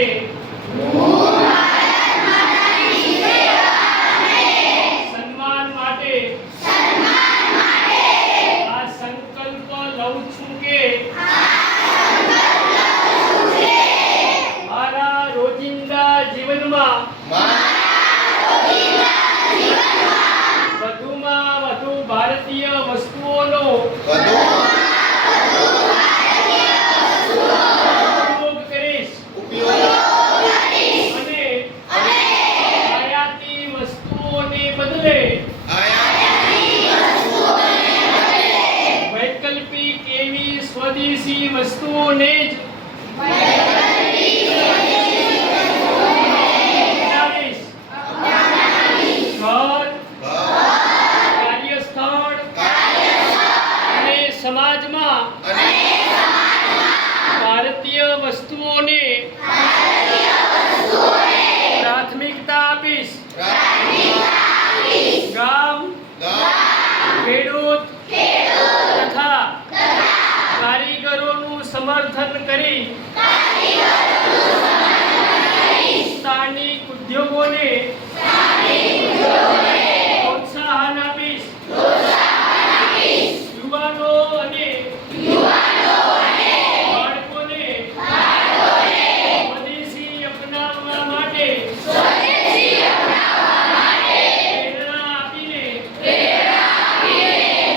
માટે સન્માન માટે આ સંકલ્પ લઉં છું કે મારા રોજિંદા જીવનમાં વધુમાં વધુ ભારતીય વસ્તુઓનો ઉપયોગ કરીશ અને આયાતી વસ્તુઓને બદલે વૈકલ્પિક એવી સ્વદેશી વસ્તુઓને જ અપનાવીશ. ઘર, કાર્યસ્થળ અને સમાજમાં ભારતીય વસ્તુઓને પ્રાથમિકતા આપીશ. ગામ, ખેડૂત તથા કારીગરોનું સમર્થન કરી સ્થાનિક ઉદ્યોગોને પ્રોત્સાહન આપીશ. યુવાનો અને બાળકોને સ્વદેશી અપનાવવા માટે પ્રેરણા આપીને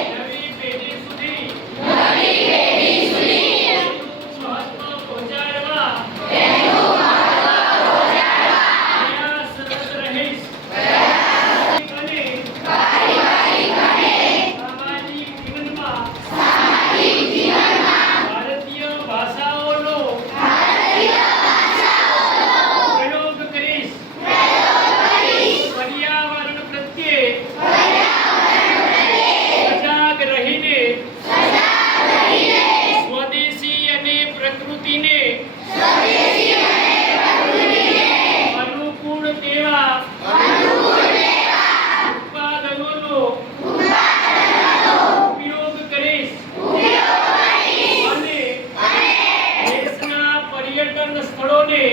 નવી પેઢી સુધી મહત્વ પહોંચાડવા પ્રયાસરત રહીશ. અને સામાજિક જીવનમાં ભારતીય ભાષાઓનો પ્રયોગ કરીશ. પર્યાવરણ પ્રત્યે સજાગ રહીને સ્વદેશી અને પ્રકૃતિને અનુકૂળ તેવા ઉત્પાદનોનો ઉપયોગ કરીશ. અને દેશના પર્યટન સ્થળોને